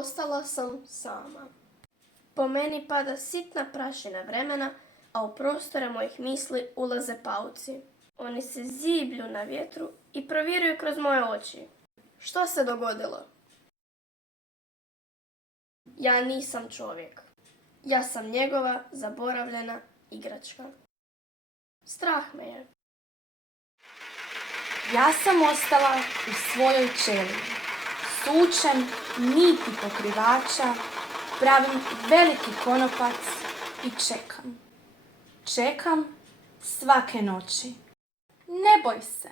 Ostala sam sama. Po meni pada sitna prašina vremena, a u prostore mojih misli ulaze pauci. Oni se ziblju na vjetru i proviruju kroz moje oči. Što se dogodilo? Ja nisam čovjek. Ja sam njegova zaboravljena igračka. Strah me je. Ja sam ostala u svojoj ćeliji. Sučem niti pokrivača, pravim veliki konopac i čekam. Čekam svake noći. Ne boj se,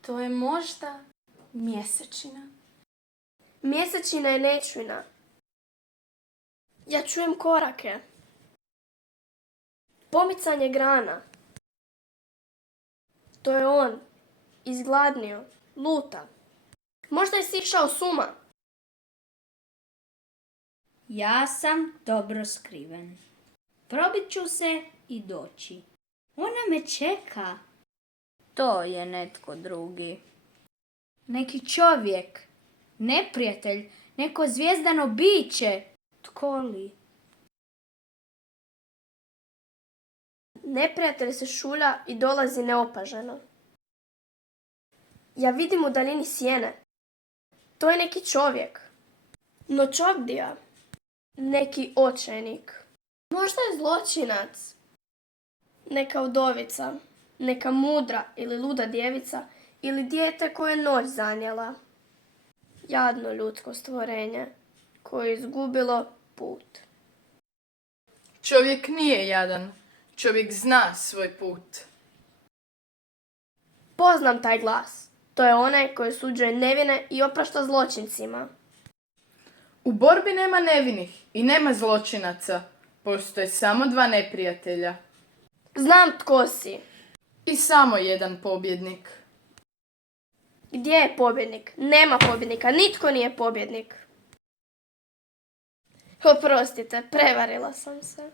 to je možda mjesečina. Mjesečina je nečujna. Ja čujem korake. Pomicanje grana. To je on. Izgladnio. Luta. Možda je sišao s uma. Ja sam dobro skriven. Probit ću se i doći. Ona me čeka. To je netko drugi. Neki čovjek, neprijatelj, neko zvijezdano biće. Tko li? Neprijatelj se šulja i dolazi neopaženo. Ja vidim u daljini sjene. To je neki čovjek. Noćobdija. Neki očajnik. Možda je zločinac. Neka udovica. Neka mudra ili luda djevica ili dijete koje je noć zanijela. Jadno ljudsko stvorenje koje je izgubilo put. Čovjek nije jadan. Čovjek zna svoj put. Poznam taj glas. To je onaj koji suđuje nevine i oprašta zločincima. U borbi nema nevinih i nema zločinaca. Postoje samo dva neprijatelja. Znam tko si. I samo jedan pobjednik. Gdje je pobjednik? Nema pobjednika. Nitko nije pobjednik. Oprostite, prevarila sam se.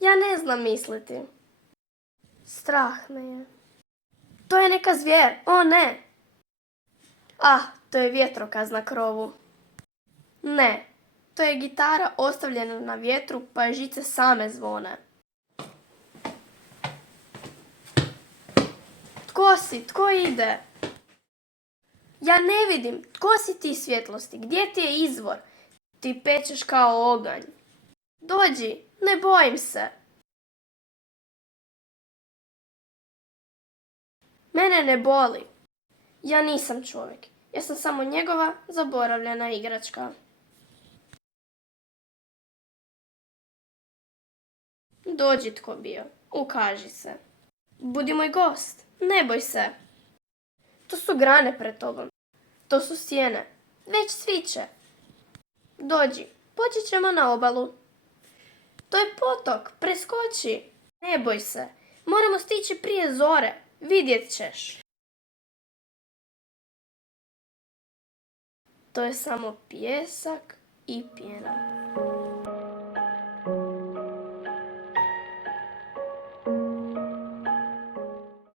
Ja ne znam misliti. Strah me je. To je neka zvijer. O ne. Ah, to je vjetrokaz na krovu. Ne, to je gitara ostavljena na vjetru pa je žice same zvone. Tko si? Tko ide? Ja ne vidim. Tko si ti svjetlosti? Gdje ti je izvor? Ti pečeš kao oganj. Dođi, ne bojim se. Mene ne boli. Ja nisam čovjek. Ja sam samo njegova zaboravljena igračka. Dođi tko bio. Ukaži se. Budi moj gost. Ne boj se. To su grane pred tobom. To su sjene. Već sviće. Dođi. Poći ćemo na obalu. To je potok. Preskoči. Ne boj se. Moramo stići prije zore. Vidjet ćeš. To je samo pijesak i pjena.